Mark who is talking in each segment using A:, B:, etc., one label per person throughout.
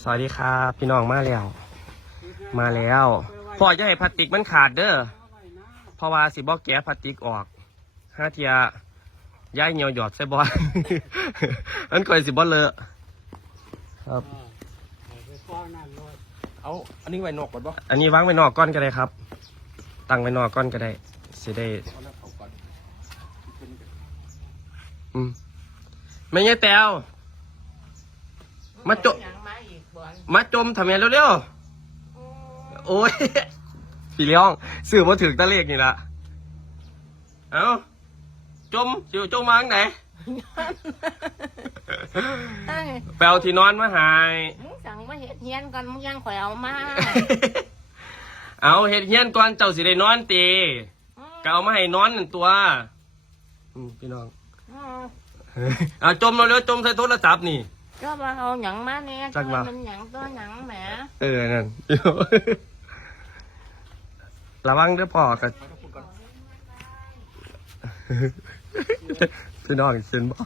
A: สวัสดีครับพี่น้องมาแล้ว มาแล้วพ่อจะให้พลาสติกมันขาดเด้อเพราะว่าสิบอกแกะพลาสติกออกห้าเทียย้ายเหนียวหยอดใส่บอลมันก่อยสิบอลเลอะครับ
B: เอาอันนี้ไว้นอกก่อนปะ
A: อันนี้วางไว้นอกก้อนก็ได้ครับ ตั้งไว้นอกก้อนก็ได้สิได้
B: เอาหน้าเขาก่อน
A: อืมไม่ใช่แตวมาจ ม
C: ยังมาอีกบ่อน
A: มาจมทำไมเร็วๆ โอ้ย พี่เลี้ยงสื่อมาถึงตะเลกนี่ละเอ้า จมสิวจมมาข้างไหน
C: เอ้ย
A: แปลที่นอนมาหาย
C: มึงสั่งมาเฮ็ดเฮียนก่อนมึงยังข่อยเอามา
A: เอาเห็ดเฮียนก่อนเจ้าสิได้นอนตีก็เอามาให้นอนหนึ่งตัวอืมพี่น้อง
C: อืม
A: เอาจมเร็วๆจมใส่โทรศัพท์นี่
C: ก็มาเอาหยังมาเนี่ย
A: จักมา
C: มันหยังตัวหยังแหม
A: เออนั่น ระวังเด้อพ่อกับพี่น้องเซนบ่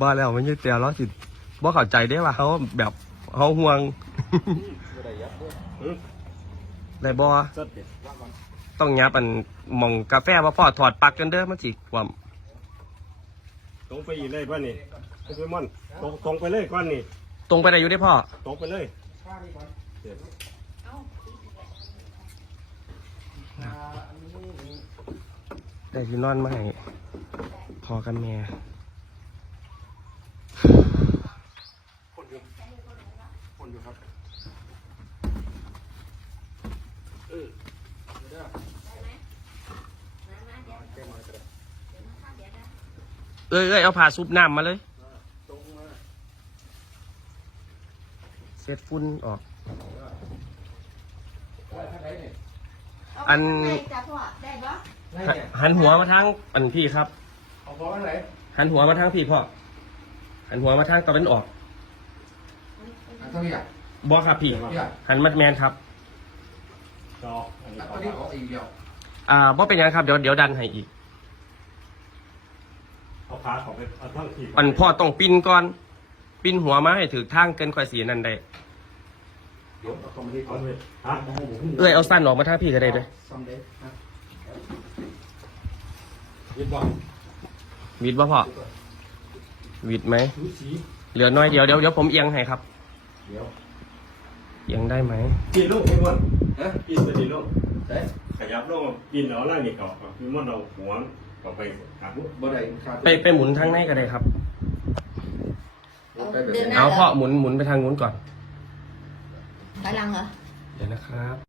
A: บ่แล้วมันยังเตียแล้วสิบ่เข้าใจได้ว่าเขาแบบเขาห่วง
B: ไม่ได้ยับด้วย
A: ได้บ่
B: สดเด็ดว่าก่อน
A: ต้องยับอันหมองกาแฟว่าพ่อถอดปลั๊กกันเด้อมันสิความ
D: ตรงไปอีกเลยป่ะนี่โปเกมอนตรงตรงไปเลยก้อนนี่
A: ตรงไปได้อยู่ได้อพ่อ
D: ตรงไปเลย
A: ได้ที่นอนมาให้พอกันแม่
B: คนอยู่คนอยู่ครับ
A: เอ้ ยเอ้ยเอาผ้าซุปน้ำมาเลยเสร็จฝุ่นออกอัน
C: จะพ่อได้บ่
A: หันหันหัวมาทางอันพี่ครับ
B: เอาพอไหน
A: หันหัวมาทางพี่พ่อหันหัวมาทางตะวันออก
B: อันเท่านี้อะ
A: บอครับพี่
B: เนี่ย
A: หันมัดแมนครับ
D: จออันนี้
B: อัน
D: ต่อ
B: นี้ออกอีกเดียว
A: อ่าบ่เป็นหยังครับเดี๋ยวเดี๋ยวดันให้อีก
D: เอา ขาของไปเอาทั้งที
A: อันพ่อต้องปิ้นก่อน ปิ้นหัวมาให้ถือทางเกินควายสีนั่นได้
B: เดี๋ยวเอาคอมพิวเต
D: เอา
B: อร์
D: ไปฮะ
A: เอ้ยเอาสั้นออกมาทางพี่ก็ได้เลย
B: ซัมเดย์นะ
D: ยินบอก
A: วิดบ่พ่อวิดไหม
D: ดูสี
A: เหลือน้อยเดียวเดี๋ยวเดี๋ยวผมเอียงให้ครับ
B: เดี๋ยว
A: เอียงได้ไหม
D: กินลูกพี่มอน
B: ฮะ
D: กินไปดีลูก
B: เด้
D: ขยับลงกินเอาล่างนี่เกาะพี่มอนเอาหัว เกาะไปครับ
B: บ่ได้ครับ
A: ไปไปหมุนทางในก็ได้ครับ
B: ไปแบบนี้
A: เอาพ่อหมุนหมุนไปทางนู้นก่อน
C: กำลังเหรอ
A: เดี๋ยวนะครับ